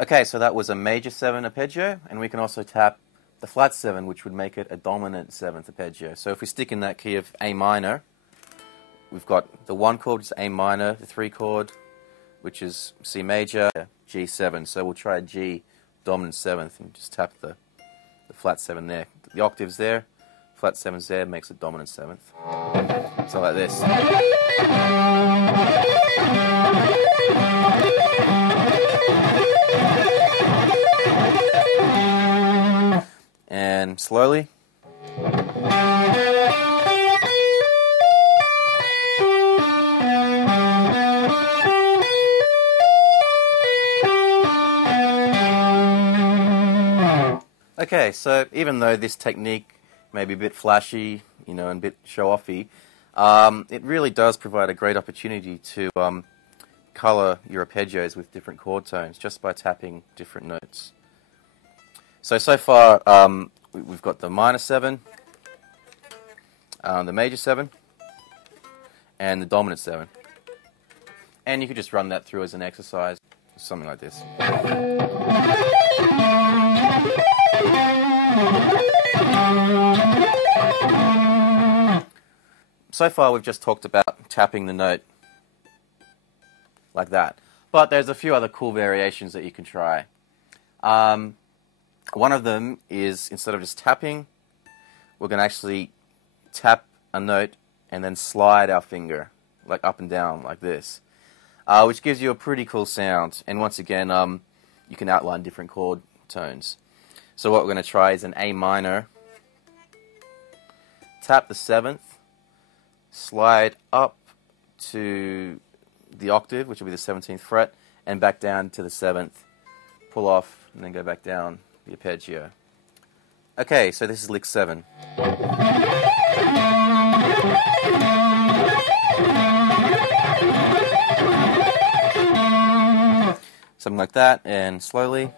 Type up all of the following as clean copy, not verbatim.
Okay, so that was a major 7 arpeggio, and we can also tap the flat 7, which would make it a dominant 7th arpeggio. So if we stick in that key of A minor, we've got the 1 chord, which is A minor, the 3 chord, which is C major, G7. So we'll try G dominant 7th and just tap the flat 7 there. The octave's there, flat 7's there, makes it dominant 7th. So like this. And slowly. Okay, so even though this technique may be a bit flashy, and a bit show-offy, it really does provide a great opportunity to color your arpeggios with different chord tones just by tapping different notes. So far, we've got the minor 7, the major 7, and the dominant 7. And you could just run that through as an exercise, something like this. So far, we've just talked about tapping the note like that. But there's a few other cool variations that you can try. One of them is, instead of just tapping, we're going to actually tap a note and then slide our finger like up and down like this, which gives you a pretty cool sound. And once again, you can outline different chord tones. So what we're going to try is an A minor, tap the 7th, slide up to the octave, which will be the 17th fret, and back down to the 7th, pull off, and then go back down the arpeggio. Okay, so this is lick 7. Something like that, and slowly.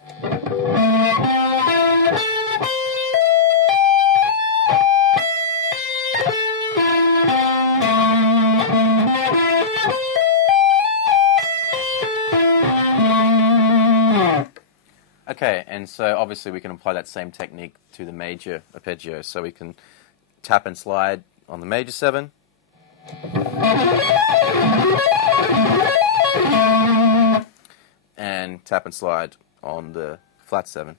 Okay, and so obviously we can apply that same technique to the major arpeggio. So we can tap and slide on the major 7. And tap and slide on the flat 7.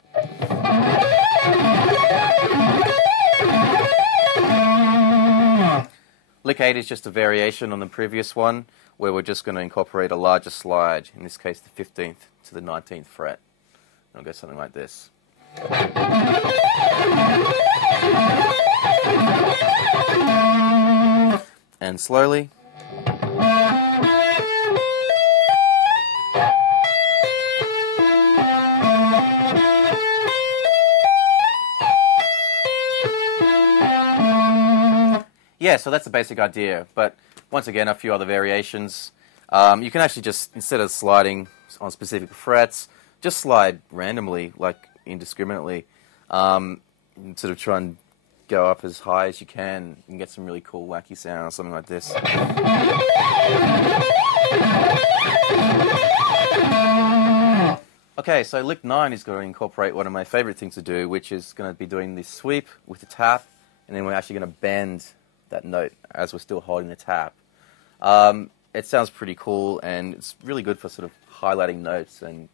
Lick 8 is just a variation on the previous one, where we're just going to incorporate a larger slide, in this case the 15th to the 19th fret. It'll go something like this. And slowly. Yeah, so that's the basic idea, but once again, a few other variations. You can actually just, instead of sliding on specific frets, just slide randomly, like indiscriminately, sort of try and go up as high as you can. You can get some really cool, wacky sounds, something like this. Okay, so lick 9 is going to incorporate one of my favorite things to do, which is going to be doing this sweep with the tap, and then we're actually going to bend that note as we're still holding the tap. It sounds pretty cool, and it's really good for sort of highlighting notes and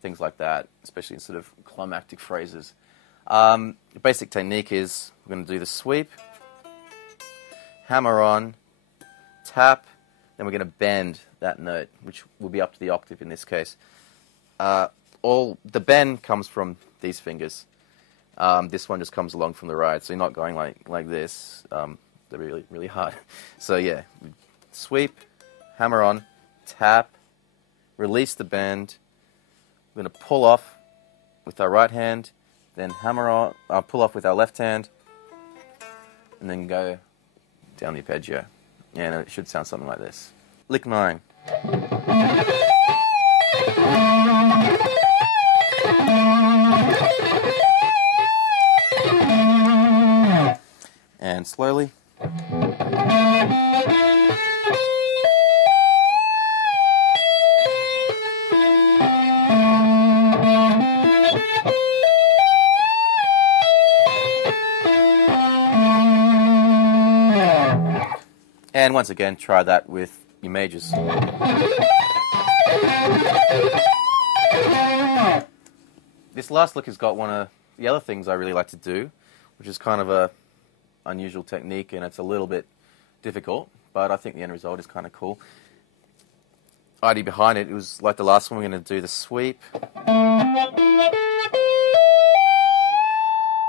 things like that, especially in sort of climactic phrases. The basic technique is we're going to do the sweep, hammer on, tap, then we're going to bend that note, which will be up to the octave in this case. All the bend comes from these fingers. This one just comes along from the right, so you're not going like this. They're really, really hard. So yeah, sweep, hammer on, tap, release the bend. We're going to pull off with our right hand, then hammer on, pull off with our left hand, and then go down the arpeggio. And it should sound something like this. Lick 9. And slowly. And once again, try that with your majors. This last lick has got one of the other things I really like to do, which is kind of a unusual technique, and it's a little bit difficult, but I think the end result is kind of cool. Idea behind it was like the last one, we're going to do the sweep,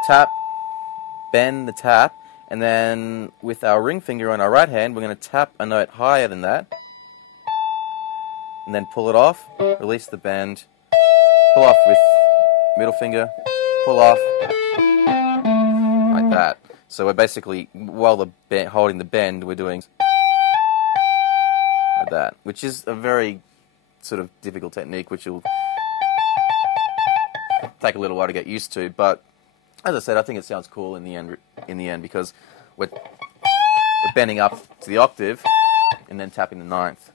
tap, bend the tap, and then with our ring finger on our right hand, we're going to tap a note higher than that, and then pull it off, release the bend, pull off with middle finger, pull off, like that. So we're basically, while holding the bend, we're doing like that, which is a very sort of difficult technique, which will take a little while to get used to. But as I said, I think it sounds cool in the end because we're bending up to the octave and then tapping the ninth.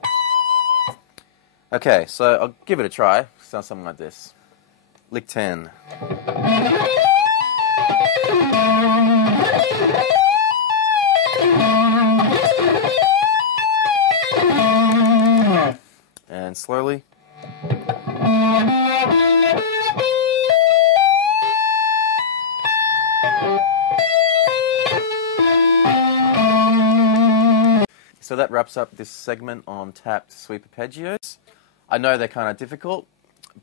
Okay, so I'll give it a try. It sounds something like this. Lick 10. And slowly. So that wraps up this segment on tapped sweep arpeggios. I know they're kind of difficult,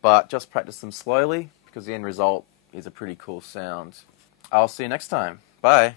but just practice them slowly because the end result is a pretty cool sound. I'll see you next time. Bye.